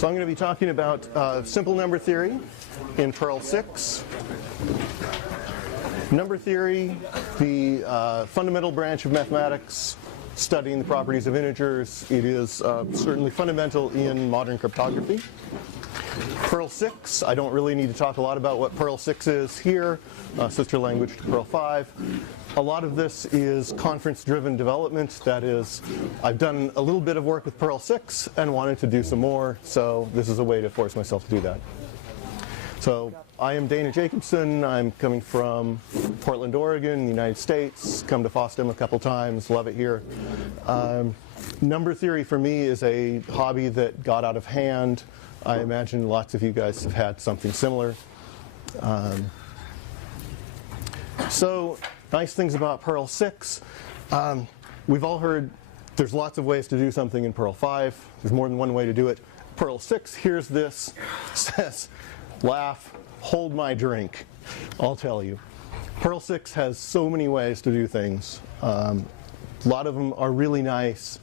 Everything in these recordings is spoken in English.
So I'm going to be talking about simple number theory in Perl 6. Number theory, the fundamental branch of mathematics, studying the properties of integers. It is certainly fundamental in modern cryptography. Perl 6, I don't really need to talk a lot about what Perl 6 is here, sister language to Perl 5. A lot of this is conference-driven development. That is, I've done a little bit of work with Perl 6 and wanted to do some more, so this is a way to force myself to do that. So I am Dana Jacobson. I'm coming from Portland, Oregon, United States. Come to FOSDEM a couple times, love it here. Number theory for me is a hobby that got out of hand. I imagine lots of you guys have had something similar. So nice things about Perl 6. We've all heard there's lots of ways to do something in Perl 5. There's more than one way to do it. Perl 6, here's this, says, laugh, hold my drink. I'll tell you. Perl 6 has so many ways to do things. A lot of them are really nice.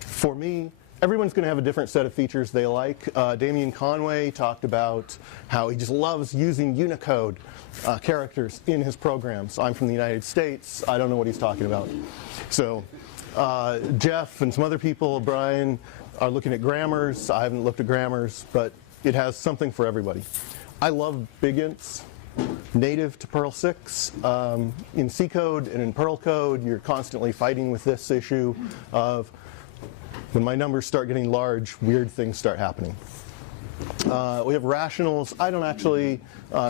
For me, everyone's going to have a different set of features they like. Damian Conway talked about how he just loves using Unicode characters in his programs. I'm from the United States. I don't know what he's talking about. So Jeff and some other people, Brian, are looking at grammars. I haven't looked at grammars, but it has something for everybody. I love big ints, native to Perl 6. In C code and in Perl code, you're constantly fighting with this issue of when my numbers start getting large, weird things start happening. We have rationals. I don't actually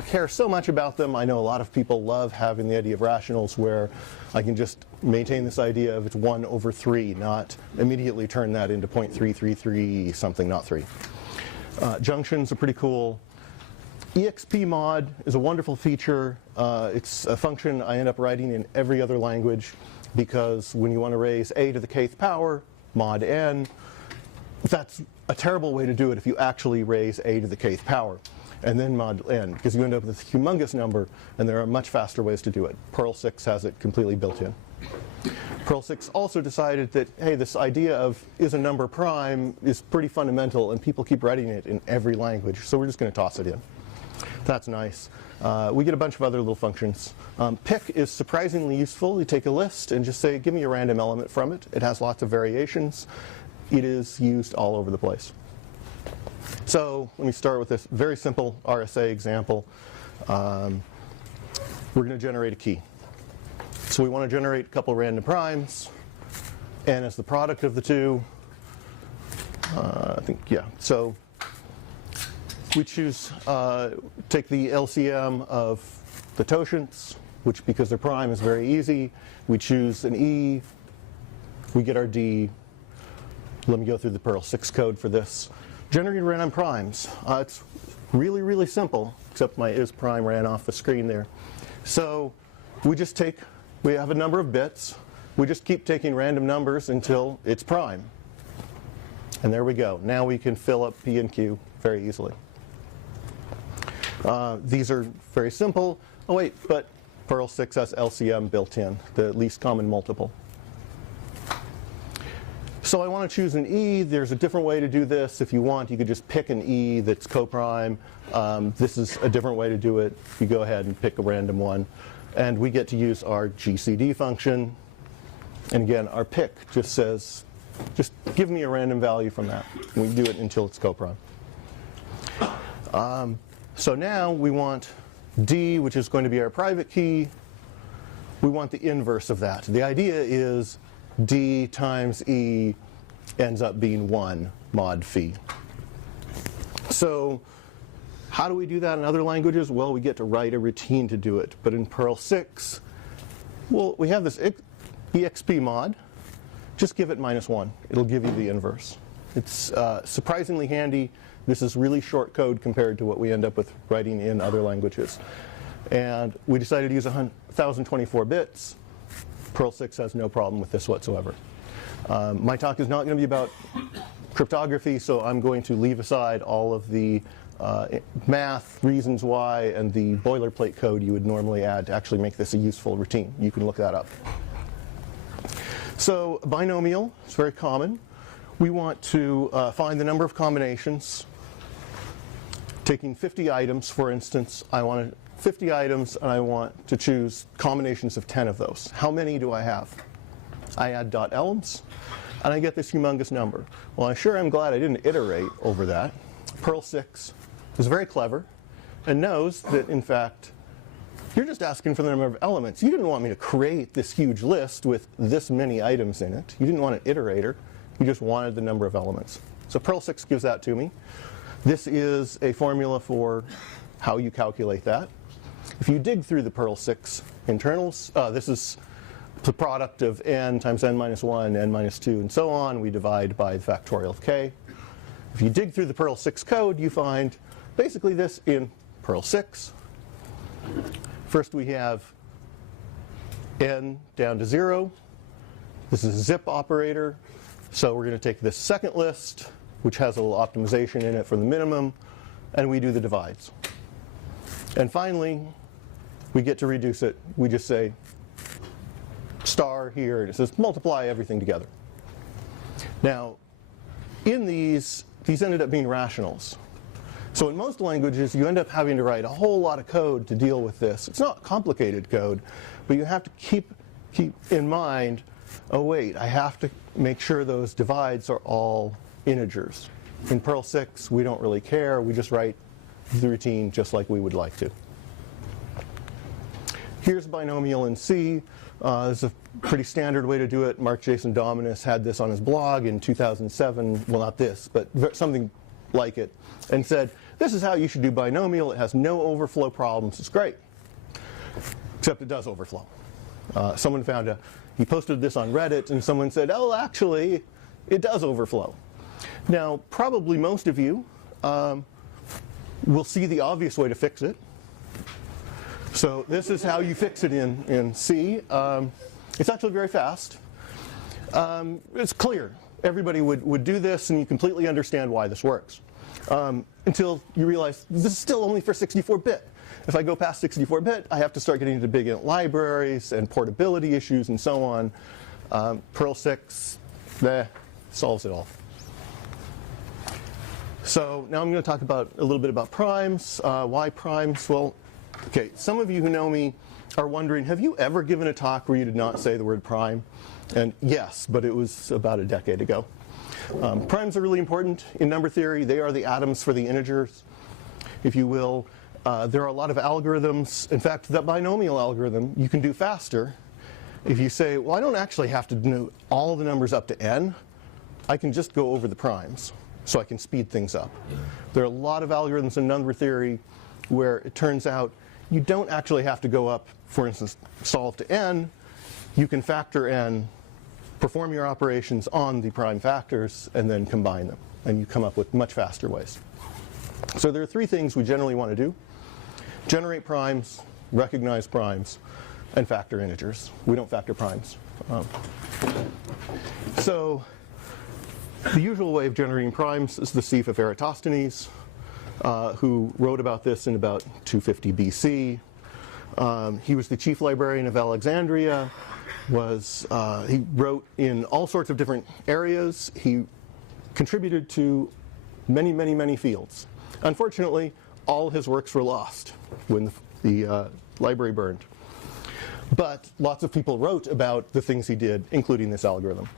care so much about them. I know a lot of people love having the idea of rationals where I can just maintain this idea of it's 1 over 3, not immediately turn that into 0.333 something, not 3. Junctions are pretty cool. EXP mod is a wonderful feature. It's a function I end up writing in every other language because when you want to raise a to the kth power, mod n, that's a terrible way to do it if you actually raise a to the kth power and then mod n, because you end up with a humongous number, and there are much faster ways to do it. Perl 6 has it completely built in. Perl 6 also decided that, hey, this idea of is a number prime is pretty fundamental, and people keep writing it in every language, so we're just going to toss it in. That's nice. We get a bunch of other little functions. Pick is surprisingly useful. You take a list and just say, give me a random element from it. It has lots of variations. It is used all over the place. So let me start with this very simple RSA example. We're going to generate a key. So we want to generate a couple random primes. N is the product of the two. I think, yeah. So we choose, take the LCM of the totient, which because they're prime is very easy. We choose an E, we get our D. Let me go through the Perl 6 code for this. Generating random primes. It's really, really simple, except my is prime ran off the screen there. So we just take, we have a number of bits. We just keep taking random numbers until it's prime. And there we go. Now we can fill up P and Q very easily. These are very simple. Oh wait, but Perl 6 has LCM built in, the least common multiple. So I want to choose an E. There's a different way to do this. If you want, you could just pick an E that's coprime. This is a different way to do it. You go ahead and pick a random one. And we get to use our GCD function. And again, our pick just says, just give me a random value from that. And we do it until it's coprime. So now we want D, which is going to be our private key. We want the inverse of that. The idea is D times E ends up being 1 mod phi. So how do we do that in other languages? Well, we get to write a routine to do it. But in Perl 6, well, we have this EXP mod. Just give it -1. It'll give you the inverse. It's surprisingly handy. This is really short code compared to what we end up with writing in other languages. And we decided to use 1024 bits. Perl 6 has no problem with this whatsoever. My talk is not going to be about cryptography, so I'm going to leave aside all of the math, reasons why, and the boilerplate code you would normally add to actually make this a useful routine. You can look that up. So binomial is very common. We want to find the number of combinations taking 50 items, for instance, I want 50 items and I want to choose combinations of 10 of those. How many do I have? I add .elms and I get this humongous number. Well, I sure am glad I didn't iterate over that. Perl 6 is very clever and knows that, in fact, you're just asking for the number of elements. You didn't want me to create this huge list with this many items in it. You didn't want an iterator. You just wanted the number of elements. So Perl 6 gives that to me. This is a formula for how you calculate that. If you dig through the Perl 6 internals, this is the product of n times n minus 1, n minus 2, and so on. We divide by the factorial of k. If you dig through the Perl 6 code, you find basically this in Perl 6. First we have n down to 0. This is a zip operator. So we're going to take this second list, which has a little optimization in it for the minimum, and we do the divides. And finally, we get to reduce it. We just say star here, and it says multiply everything together. Now, in these ended up being rationals. So in most languages, you end up having to write a whole lot of code to deal with this. It's not complicated code, but you have to keep in mind, oh wait, I have to make sure those divides are all integers. In Perl 6, we don't really care. We just write the routine just like we would like to. Here's binomial in C. This is a pretty standard way to do it. Mark Jason Dominus had this on his blog in 2007. Well, not this, but something like it, and said, this is how you should do binomial. It has no overflow problems. It's great. Except it does overflow. Someone found he posted this on Reddit, and someone said, oh, actually, it does overflow. Now, probably most of you will see the obvious way to fix it. So this is how you fix it in C. It's actually very fast. It's clear. Everybody would do this, and you completely understand why this works. Until you realize this is still only for 64-bit. If I go past 64-bit, I have to start getting into big int libraries and portability issues and so on. Perl 6 solves it all. So now I'm going to talk a little bit about primes. Why primes? Well, okay, some of you who know me are wondering, have you ever given a talk where you did not say the word prime? And yes, but it was about a decade ago. Primes are really important in number theory. They are the atoms for the integers, if you will. There are a lot of algorithms. In fact, that binomial algorithm you can do faster if you say, well, I don't actually have to denote all the numbers up to n. I can just go over the primes, so I can speed things up. There are a lot of algorithms in number theory where it turns out you don't actually have to go up, for instance, solve to n. You can factor n, perform your operations on the prime factors, and then combine them. And you come up with much faster ways. So there are three things we generally want to do: generate primes, recognize primes, and factor integers. We don't factor primes. So the usual way of generating primes is the thief of Eratosthenes, who wrote about this in about 250 BC. He was the chief librarian of Alexandria. He wrote in all sorts of different areas. He contributed to many, many, many fields. Unfortunately, all his works were lost when the library burned. But lots of people wrote about the things he did, including this algorithm.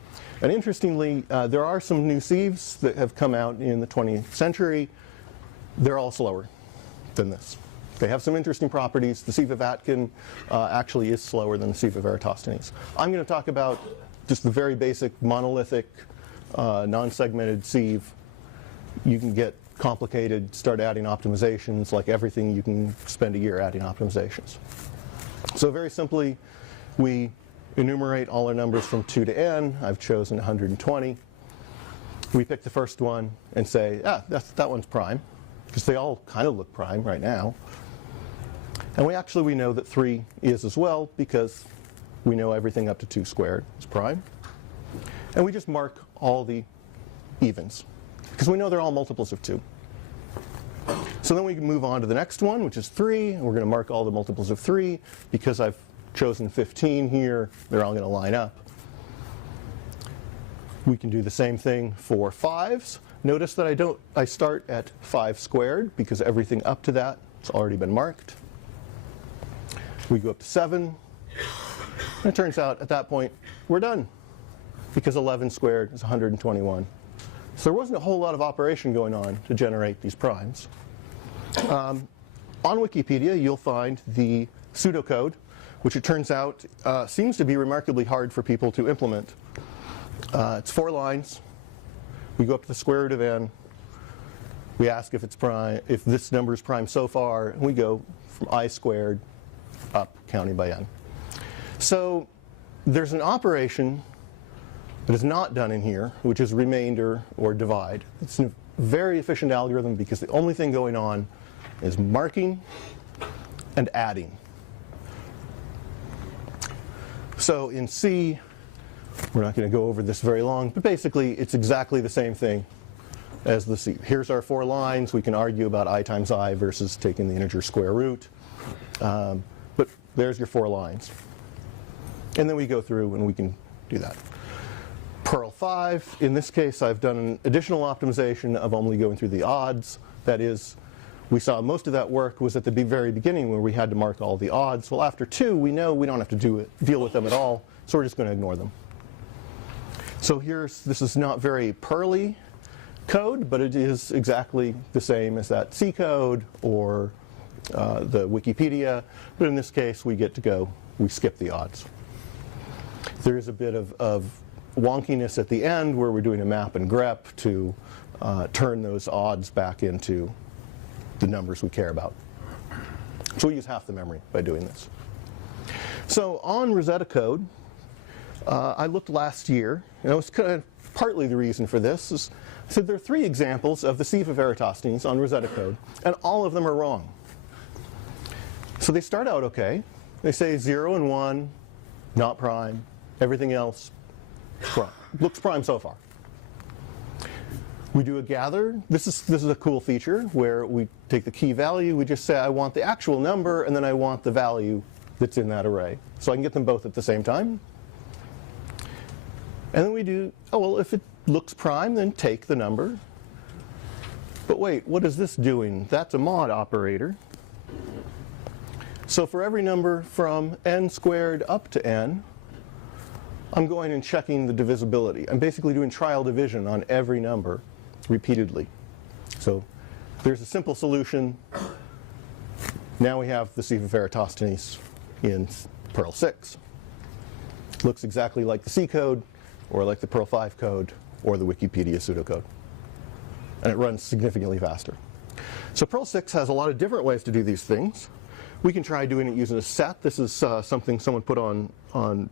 And interestingly, there are some new sieves that have come out in the 20th century. They're all slower than this. They have some interesting properties. The sieve of Atkin actually is slower than the sieve of Eratosthenes. I'm going to talk about just the very basic monolithic, non-segmented sieve. You can get complicated, start adding optimizations. Like everything, you can spend a year adding optimizations. So very simply, we enumerate all our numbers from 2 to n. I've chosen 120. We pick the first one and say, that one's prime, because they all kind of look prime right now. And we know that 3 is as well, because we know everything up to 2 squared is prime. And we just mark all the evens, because we know they're all multiples of 2. So then we can move on to the next one, which is 3, and we're going to mark all the multiples of 3. Because I've chosen 15 here, they're all going to line up. We can do the same thing for 5s, Notice that I start at 5 squared because everything up to that has already been marked. We go up to 7. And it turns out at that point we're done because 11 squared is 121. So there wasn't a whole lot of operation going on to generate these primes. On Wikipedia you'll find the pseudocode, which it turns out seems to be remarkably hard for people to implement. It's 4 lines. We go up to the square root of n. We ask if it's prime, if this number is prime so far, and we go from I squared up, counting by n. So there's an operation that is not done in here, which is remainder or divide. It's a very efficient algorithm because the only thing going on is marking and adding. So in C, we're not going to go over this very long, but basically it's exactly the same thing as the C. Here's our 4 lines. We can argue about I times I versus taking the integer square root. But there's your 4 lines. And then we go through and we can do that. Perl 5, in this case I've done an additional optimization of only going through the odds. That is, we saw most of that work was at the very beginning where we had to mark all the odds. Well, after 2, we know we don't have to deal with them at all, so we're just going to ignore them. So this is not very Perly code, but it is exactly the same as that C code or the Wikipedia. But in this case, we skip the odds. There is a bit of wonkiness at the end where we're doing a map and grep to turn those odds back into the numbers we care about. So we use half the memory by doing this. So on Rosetta code, I looked last year, and it was kind of partly the reason for this. I said there are 3 examples of the Sieve of Eratosthenes on Rosetta code, and all of them are wrong. So they start out okay. They say 0 and 1, not prime. Everything else prime. Looks prime so far. We do a gather. This is a cool feature where we take the key value. We just say I want the actual number, and then I want the value that's in that array. So I can get them both at the same time. And then we do, oh, well, if it looks prime, then take the number. But wait, what is this doing? That's a mod operator. So for every number from n squared up to n, I'm going and checking the divisibility. I'm basically doing trial division on every number repeatedly. So there's a simple solution. Now we have the Sieve of Eratosthenes in Perl 6. Looks exactly like the C code, or like the Perl 5 code, or the Wikipedia pseudocode. And it runs significantly faster. So Perl 6 has a lot of different ways to do these things. We can try doing it using a set. This is something someone put on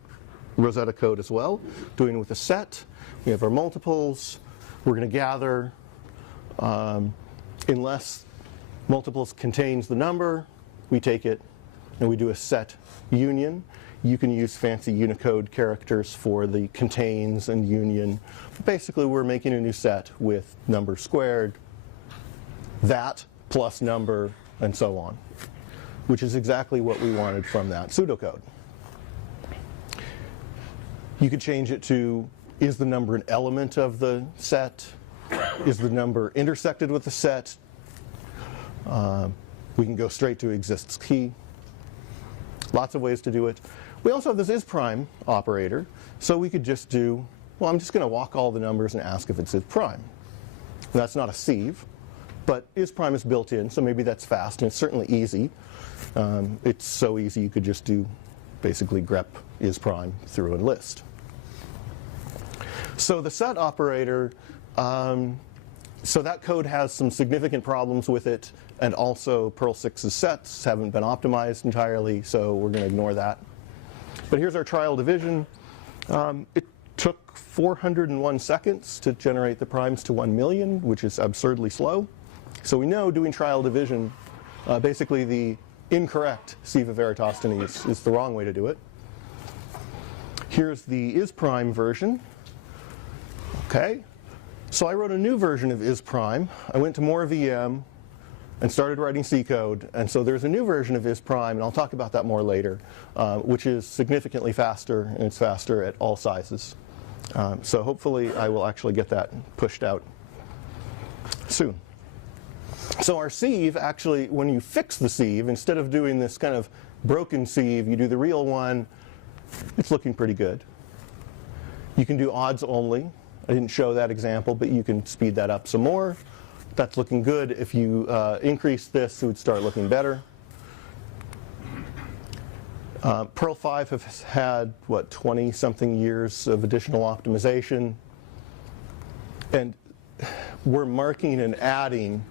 Rosetta code as well. Doing it with a set. We have our multiples. We're going to gather. Unless multiples contains the number, we take it and we do a set union. You can use fancy Unicode characters for the contains and union. But basically, we're making a new set with number squared, that plus number, and so on, which is exactly what we wanted from that pseudocode. You could change it to, is the number an element of the set? Is the number intersected with the set? We can go straight to exists key. Lots of ways to do it. We also have this isPrime operator, so we could just do, well, I'm just going to walk all the numbers and ask if it's isPrime. That's not a sieve, but isPrime is built in, so maybe that's fast, and it's certainly easy. It's so easy you could just do basically grep isPrime through a list. So the set operator, so that code has some significant problems with it, and also Perl 6's sets haven't been optimized entirely, so we're going to ignore that. But here's our trial division. It took 401 seconds to generate the primes to 1 million, which is absurdly slow. So we know doing trial division, basically the incorrect Sieve of Eratosthenes is the wrong way to do it. Here's the isPrime version. Okay, so I wrote a new version of isPrime. I went to more VM and started writing C code, and so there's a new version of isPrime, and I'll talk about that more later, which is significantly faster, and it's faster at all sizes. So hopefully I will actually get that pushed out soon. So our sieve, actually, when you fix the sieve, instead of doing this kind of broken sieve, you do the real one, it's looking pretty good. You can do odds only. I didn't show that example, but you can speed that up some more. That's looking good. If you increase this, it would start looking better. Perl 5 has had, 20-something years of additional optimization. And we're marking and adding.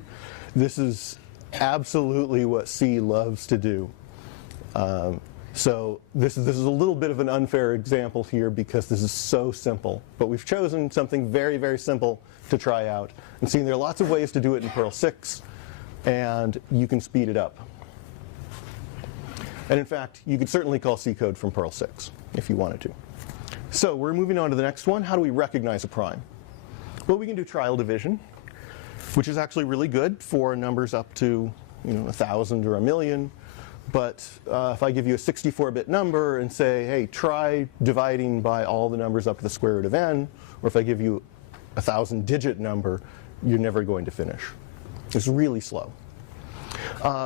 This is absolutely what C loves to do. So this is a little bit of an unfair example here because this is so simple. But we've chosen something very, very simple to try out. And see, there are lots of ways to do it in Perl 6, and you can speed it up. And in fact, you could certainly call C code from Perl 6 if you wanted to. So we're moving on to the next one. How do we recognize a prime? Well, we can do trial division, which is actually really good for numbers up to 1,000 or 1,000,000. But if I give you a 64-bit number and say, hey, try dividing by all the numbers up to the square root of n, or if I give you a 1,000-digit number, you're never going to finish. It's really slow.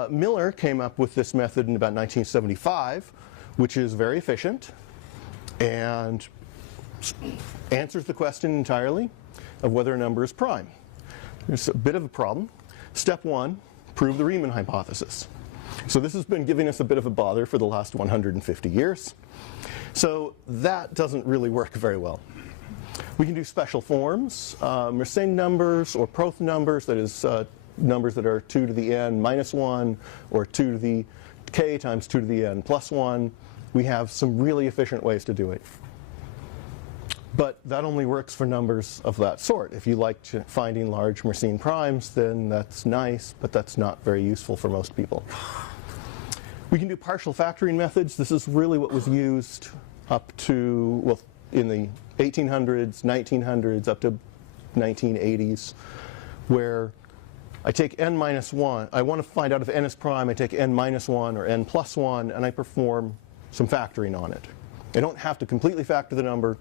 Miller came up with this method in about 1975, which is very efficient and answers the question entirely of whether a number is prime. There's a bit of a problem. Step 1, prove the Riemann hypothesis. So this has been giving us a bit of a bother for the last 150 years. So that doesn't really work very well. We can do special forms, Mersenne numbers or Proth numbers, that is numbers that are 2 to the n minus 1 or 2 to the k times 2 to the n plus 1. We have some really efficient ways to do it. But that only works for numbers of that sort. If you like finding large Mersenne primes, then that's nice, but that's not very useful for most people. We can do partial factoring methods. This is really what was used up to, well, in the 1800s, 1900s, up to 1980s, where I take n minus 1. I want to find out if n is prime. I take n minus 1 or n plus 1, and I perform some factoring on it. I don't have to completely factor the number,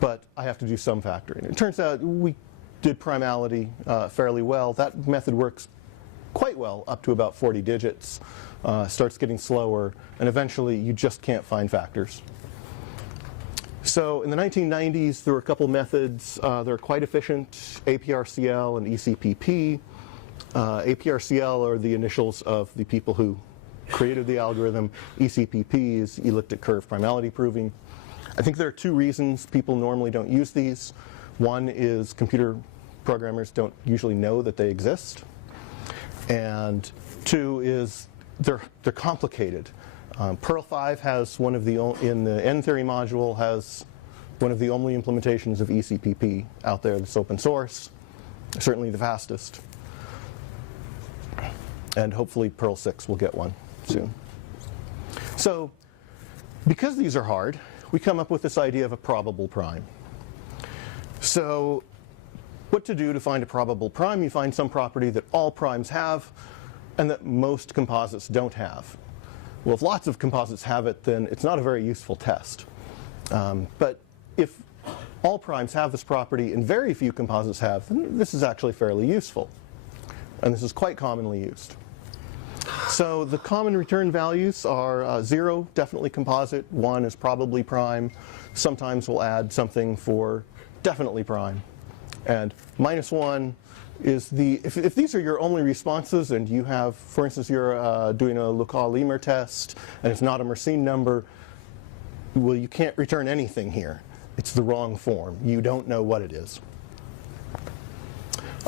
but I have to do some factoring. It turns out we did primality fairly well. That method works quite well up to about 40 digits, starts getting slower, and eventually you just can't find factors. So in the 1990s, there were a couple methods that are quite efficient, APRCL and ECPP. APRCL are the initials of the people who created the algorithm. ECPP is elliptic curve primality proving. I think there are two reasons people normally don't use these. One is computer programmers don't usually know that they exist. And two is they're complicated. Perl 5 has one of the, in the N-theory module, has one of the only implementations of ECPP out there that's open source, certainly the fastest. And hopefully Perl 6 will get one soon. So because these are hard, we come up with this idea of a probable prime. So what to do to find a probable prime? You find some property that all primes have and that most composites don't have. Well, if lots of composites have it, then it's not a very useful test. But if all primes have this property and very few composites have, then this is actually fairly useful. And this is quite commonly used. So the common return values are 0, definitely composite. 1 is probably prime. Sometimes we'll add something for definitely prime. And minus 1 is the, if these are your only responses and you have, for instance, you're doing a Lucas-Lemur test and it's not a Mersenne number, well, you can't return anything here. It's the wrong form. You don't know what it is.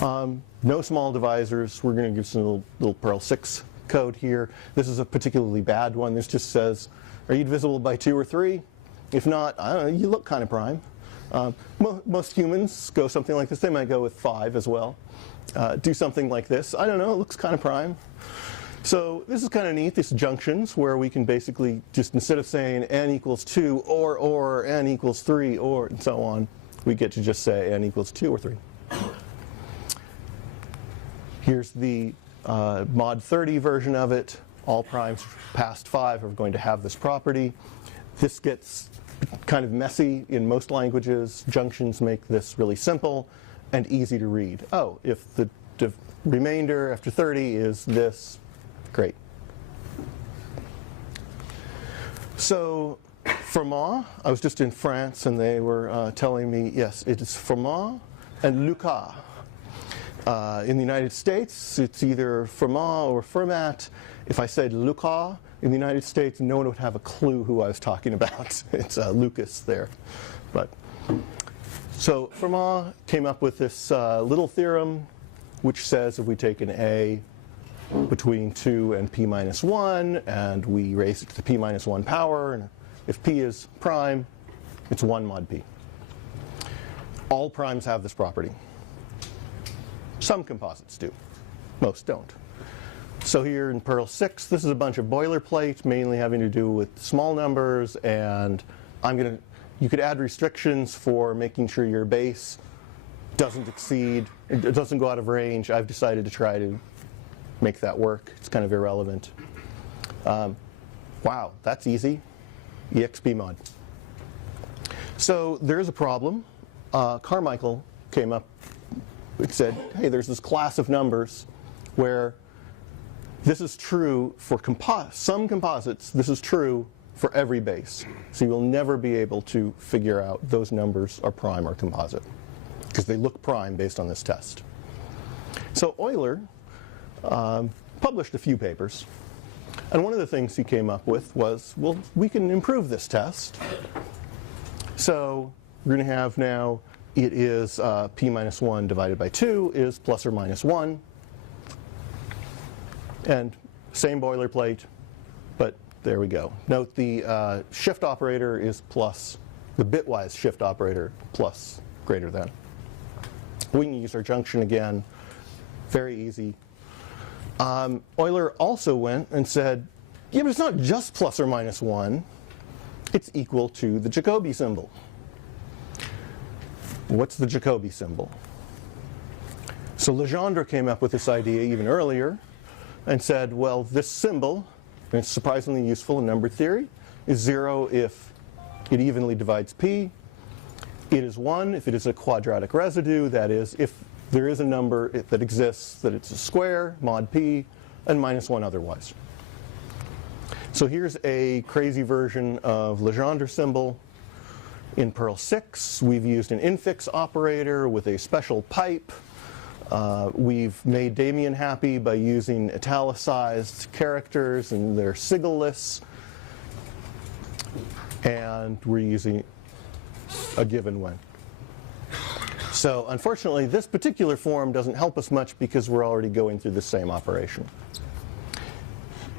No small divisors. We're going to give some little Perl 6 code here. This is a particularly bad one. This just says, are you divisible by 2 or 3? If not, I don't know, you look kind of prime. Most humans go something like this. They might go with 5 as well. Do something like this. I don't know, it looks kind of prime. So this is kind of neat, these junctions where we can basically just, instead of saying n equals 2 or n equals 3 or and so on, we get to just say n equals 2 or 3. Here's the mod 30 version of it. All primes past 5 are going to have this property. This gets kind of messy in most languages. Junctions make this really simple. and easy to read. Oh, if the remainder after 30 is this, great. So Fermat, I was just in France and they were telling me, yes, it is Fermat and Lucas. In the United States, it's either Fermat or Fermat. If I said Lucas in the United States, no one would have a clue who I was talking about. It's Lucas there. But so Fermat came up with this little theorem, which says if we take an A between 2 and p minus 1, and we raise it to the p minus 1 power, and if p is prime, it's 1 mod p. All primes have this property. Some composites do. Most don't. So here in Perl 6, this is a bunch of boilerplate, mainly having to do with small numbers, and you could add restrictions for making sure your base doesn't exceed, it doesn't go out of range. I've decided to try to make that work. It's kind of irrelevant. Wow, that's easy. EXP mod. So there is a problem. Carmichael came up and said, hey, there's this class of numbers where this is true for some composites. This is true for every base. So you will never be able to figure out those numbers are prime or composite because they look prime based on this test. So Euler published a few papers. And one of the things he came up with was, well, we can improve this test. So we're going to have now, it is p minus 1 divided by 2 is plus or minus 1. And same boilerplate, but there we go. Note the shift operator is plus, the bitwise shift operator plus greater than. We can use our junction again. Very easy. Euler also went and said, yeah, but it's not just plus or minus 1. It's equal to the Jacobi symbol. What's the Jacobi symbol? So Legendre came up with this idea even earlier and said, well, this symbol, and it's surprisingly useful in number theory, is 0 if it evenly divides p. It is 1 if it is a quadratic residue, that is, if there is a number that exists that it's a square, mod p, and minus 1 otherwise. So here's a crazy version of Legendre symbol. In Perl 6, we've used an infix operator with a special pipe. We've made Damien happy by using italicized characters, and they're sigilless. And we're using a given when. So unfortunately, this particular form doesn't help us much because we're already going through the same operation.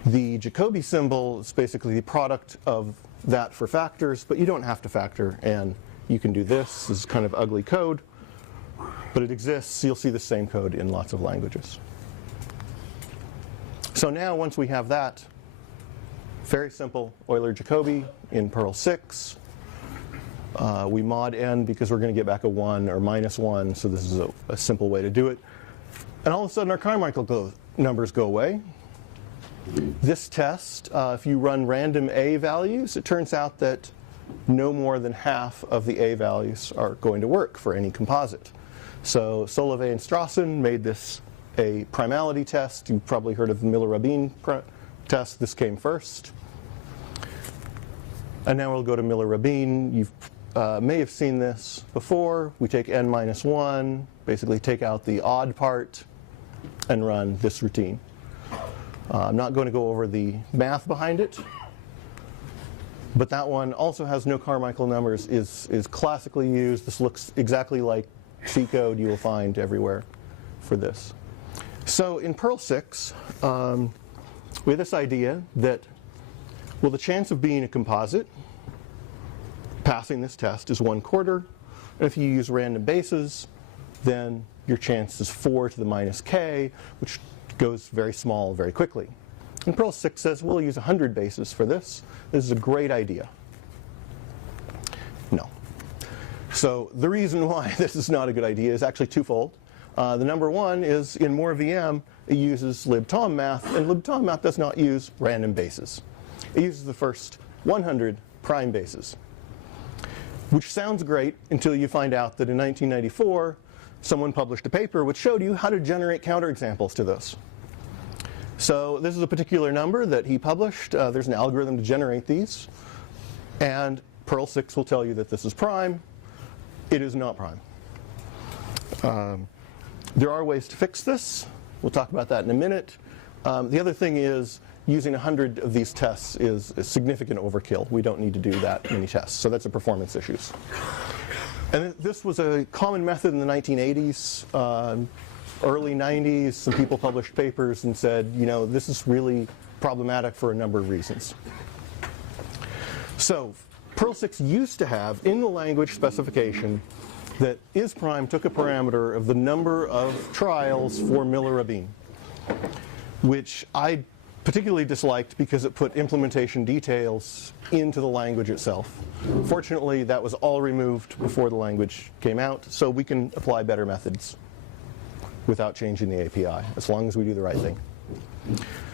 The Jacobi symbol is basically the product of that for factors, but you don't have to factor, and you can do this. This is kind of ugly code, but it exists. You'll see the same code in lots of languages. So now once we have that, very simple Euler-Jacobi in Perl 6. We mod n because we're going to get back a 1 or minus 1, so this is a simple way to do it. And all of a sudden our Carmichael numbers go away. This test, if you run random a values, it turns out that no more than half of the a values are going to work for any composite. So Solovey and Strawson made this a primality test. You've probably heard of the Miller-Rabin test. This came first. And now we'll go to Miller-Rabin. You may have seen this before. We take n minus 1, basically take out the odd part, and run this routine. I'm not going to go over the math behind it, but that one also has no Carmichael numbers, is classically used. This looks exactly like C code you will find everywhere for this. So in Perl 6, we have this idea that, well, the chance of being a composite, passing this test, is 1/4. And if you use random bases, then your chance is 4 to the minus k, which goes very small very quickly. And Perl 6 says, we'll use 100 bases for this. This is a great idea. No. So the reason why this is not a good idea is actually twofold. The number one is in more VM, it uses libtom math, and libtom math does not use random bases. It uses the first 100 prime bases, which sounds great until you find out that in 1994, someone published a paper which showed you how to generate counterexamples to this. So this is a particular number that he published. There's an algorithm to generate these. And Perl 6 will tell you that this is prime. It is not prime. There are ways to fix this. We'll talk about that in a minute. The other thing is using 100 of these tests is a significant overkill. We don't need to do that many tests. So that's a performance issues. And this was a common method in the 1980s. Early 90s, some people published papers and said, you know, this is really problematic for a number of reasons. So Perl 6 used to have in the language specification that isPrime took a parameter of the number of trials for Miller-Rabin, which I particularly disliked because it put implementation details into the language itself. Fortunately, that was all removed before the language came out, so we can apply better methods without changing the API, as long as we do the right thing.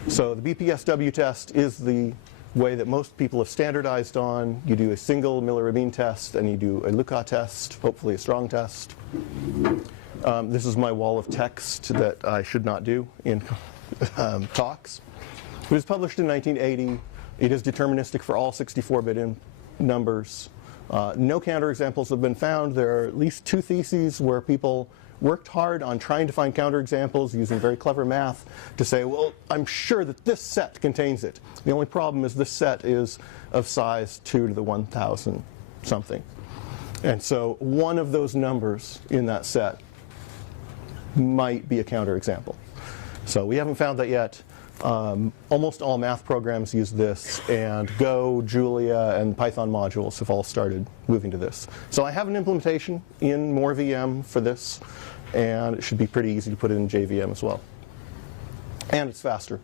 So the BPSW test is the way that most people have standardized on. You do a single Miller-Rabin test, and you do a Lucas test, hopefully a strong test. This is my wall of text that I should not do in talks. It was published in 1980. It is deterministic for all 64-bit numbers. No counterexamples have been found. There are at least 2 theses where people worked hard on trying to find counterexamples using very clever math to say, well, I'm sure that this set contains it. The only problem is this set is of size 2 to the 1,000 something. And so one of those numbers in that set might be a counterexample. So we haven't found that yet. Almost all math programs use this, and Go, Julia, and Python modules have all started moving to this. So I have an implementation in MoreVM for this, and it should be pretty easy to put it in JVM as well. And it's faster.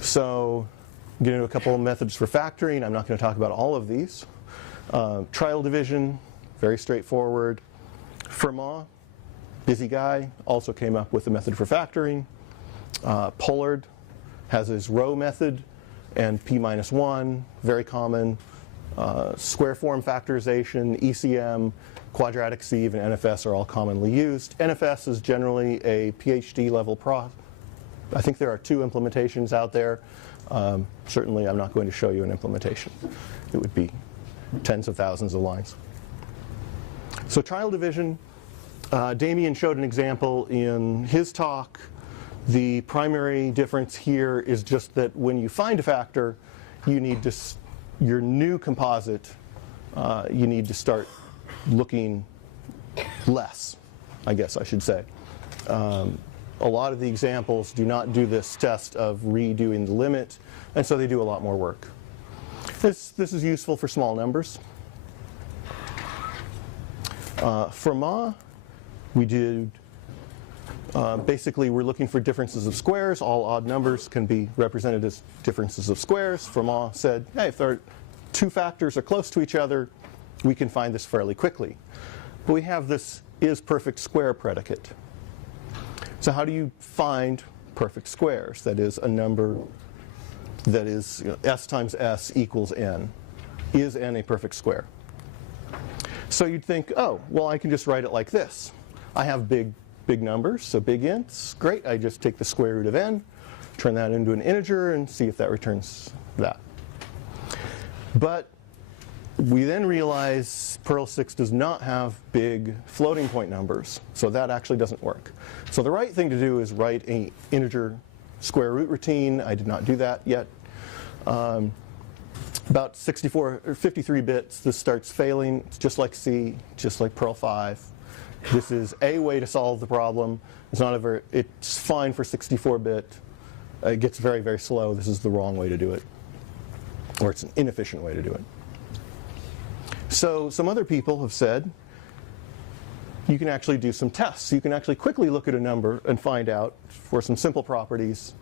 So I'm getting into a couple of methods for factoring. I'm not going to talk about all of these. Trial division, very straightforward. Fermat, busy guy, also came up with a method for factoring. Pollard has his row method, and P-1, very common. Square form factorization, ECM, quadratic sieve, and NFS are all commonly used. NFS is generally a PhD level I think there are 2 implementations out there. Certainly I'm not going to show you an implementation. It would be tens of thousands of lines. So trial division, Damien showed an example in his talk. The primary difference here is just that when you find a factor, you need to, your new composite, you need to start looking less, I guess I should say. A lot of the examples do not do this test of redoing the limit, and so they do a lot more work. This is useful for small numbers. Fermat, we did basically, we're looking for differences of squares. All odd numbers can be represented as differences of squares. Fermat said, hey, if there are 2 factors are close to each other, we can find this fairly quickly. But we have this is perfect square predicate. So how do you find perfect squares? That is a number that is s times s equals n. Is n a perfect square? So you'd think, oh, well, I can just write it like this. I have big numbers, so big ints. Great, I just take the square root of n, turn that into an integer, and see if that returns that. But we then realize Perl 6 does not have big floating point numbers, so that actually doesn't work. So the right thing to do is write an integer square root routine. I did not do that yet. About 64 or 53 bits, this starts failing. It's just like C, just like Perl 5. This is a way to solve the problem. It's not it's fine for 64-bit. It gets very, very slow. This is the wrong way to do it, or it's an inefficient way to do it. So some other people have said you can actually do some tests. You can actually quickly look at a number and find out for some simple properties,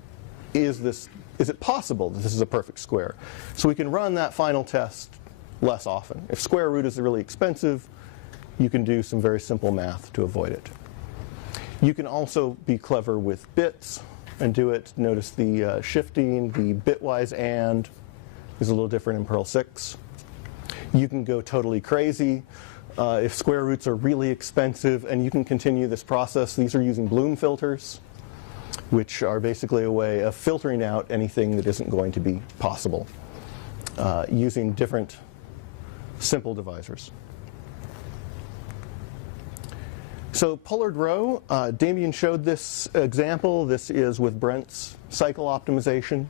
is it possible that this is a perfect square? So we can run that final test less often. If square root is really expensive, you can do some very simple math to avoid it. You can also be clever with bits and do it. Notice the shifting, the bitwise and is a little different in Perl 6. You can go totally crazy. if square roots are really expensive, and you can continue this process. These are using Bloom filters, which are basically a way of filtering out anything that isn't going to be possible using different simple divisors. So Pollard row, Damien showed this example. This is with Brent's cycle optimization.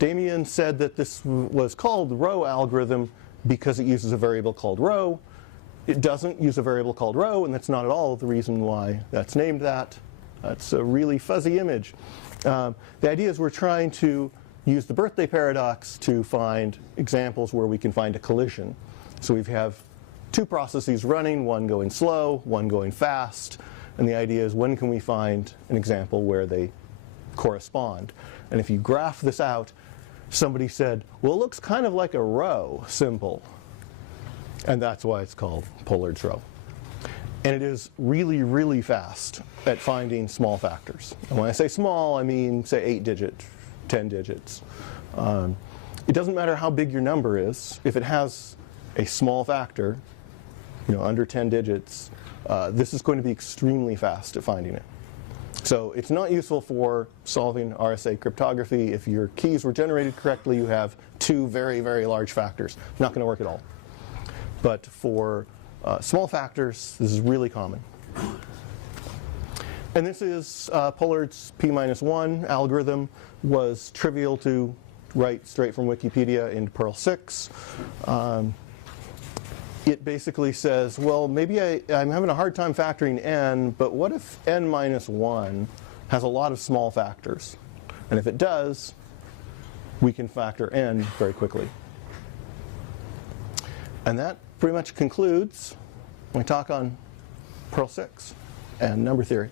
Damien said that this was called the row algorithm because it uses a variable called row. It doesn't use a variable called row, and that's not at all the reason why that's named that. That's a really fuzzy image. The idea is we're trying to use the birthday paradox to find examples where we can find a collision. So we have two processes running, one going slow, one going fast, and the idea is when can we find an example where they correspond. And if you graph this out, somebody said, well, it looks kind of like a row symbol, and that's why it's called Pollard's row. And it is really, really fast at finding small factors. And when I say small, I mean, say 8 digits, 10 digits. It doesn't matter how big your number is. If it has a small factor, under 10 digits, this is going to be extremely fast at finding it. So it's not useful for solving RSA cryptography. If your keys were generated correctly, you have 2 very, very large factors. Not going to work at all. But for small factors, this is really common. And this is Pollard's P-1 algorithm. Was trivial to write straight from Wikipedia into Perl 6. It basically says, well, maybe I'm having a hard time factoring n, but what if n minus 1 has a lot of small factors? And if it does, we can factor n very quickly. And that pretty much concludes my talk on Perl 6 and number theory.